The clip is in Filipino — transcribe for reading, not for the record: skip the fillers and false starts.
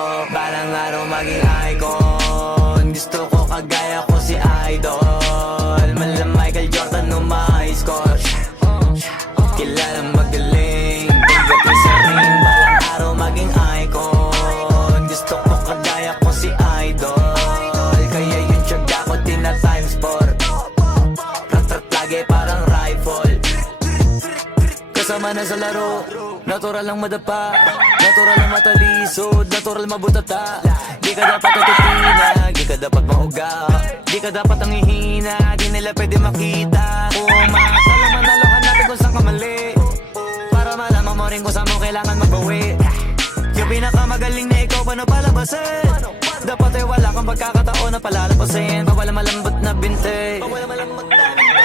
to. Balang araw maging icon. Gusto ko kagaya ko si Idol. Mala Michael Jordan no my score. Kilalang magaling, pagdating sa ring. Balang araw maging icon. Gusto ko kagaya ko si Idol. Kaya yung tiyaga ko tina-times 4. Rat-rat lagi parang rifle. Kasama na sa laro, natural lang madapa, natural lang matalisod, natural mabutata. Di ka dapat tututina, di ka dapat mauga, di ka dapat ang ihina, di nila pwede makita. Umasa lang manalohan natin kung saan ka mali, para malaman mo rin kung saan mo kailangan magbawi. Yung pinakamagaling na ikaw, paano palabasin? Dapat ay wala kang pagkakataon na palalapasin. Bawal malambot na binte, bawal malambot na binte.